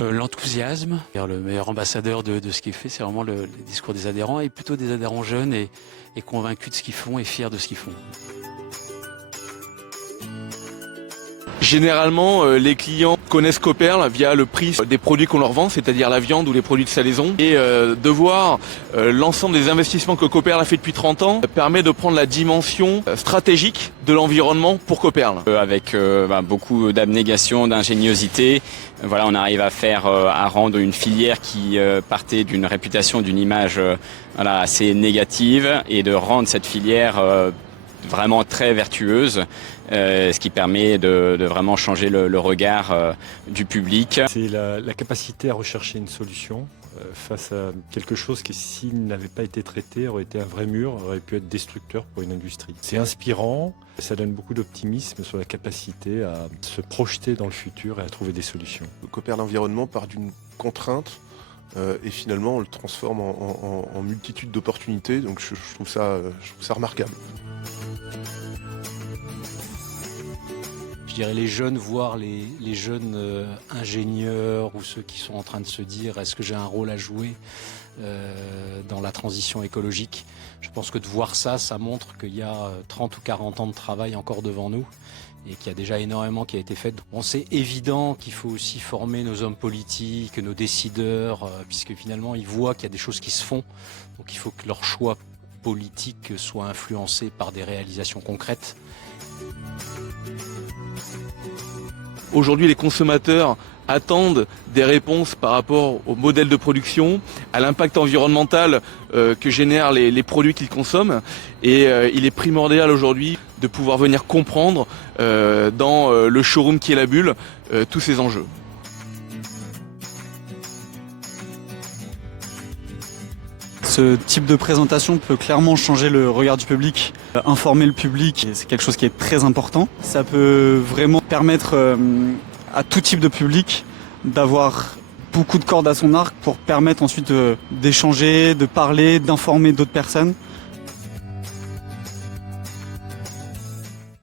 L'enthousiasme. Le meilleur ambassadeur de ce qui est fait, c'est vraiment le discours des adhérents, et plutôt des adhérents jeunes et convaincus de ce qu'ils font et fiers de ce qu'ils font. Généralement, les clients connaissent Cooperl via le prix des produits qu'on leur vend, c'est-à-dire la viande ou les produits de salaison. Et de voir l'ensemble des investissements que Cooperl a fait depuis 30 ans permet de prendre la dimension stratégique de l'environnement pour Cooperl. Avec beaucoup d'abnégation, d'ingéniosité, on arrive à rendre une filière qui partait d'une réputation, d'une image assez négative, et de rendre cette filière vraiment très vertueuse, ce qui permet de vraiment changer le regard du public. C'est la capacité à rechercher une solution face à quelque chose qui, s'il n'avait pas été traité, aurait été un vrai mur, aurait pu être destructeur pour une industrie. C'est inspirant, ça donne beaucoup d'optimisme sur la capacité à se projeter dans le futur et à trouver des solutions. Cooperl Environnement part d'une contrainte et finalement on le transforme en multitude d'opportunités, donc je trouve ça remarquable. Je dirais les jeunes, voire les jeunes ingénieurs ou ceux qui sont en train de se dire est-ce que j'ai un rôle à jouer dans la transition écologique. Je pense que de voir ça montre qu'il y a 30 ou 40 ans de travail encore devant nous et qu'il y a déjà énormément qui a été fait. Bon, c'est évident qu'il faut aussi former nos hommes politiques, nos décideurs, puisque finalement ils voient qu'il y a des choses qui se font. Donc il faut que leur choix politique soit influencé par des réalisations concrètes. Aujourd'hui, les consommateurs attendent des réponses par rapport au modèle de production, à l'impact environnemental que génèrent les produits qu'ils consomment. Et il est primordial aujourd'hui de pouvoir venir comprendre dans le showroom qui est la bulle tous ces enjeux. Ce type de présentation peut clairement changer le regard du public, informer le public, c'est quelque chose qui est très important. Ça peut vraiment permettre à tout type de public d'avoir beaucoup de cordes à son arc pour permettre ensuite d'échanger, de parler, d'informer d'autres personnes.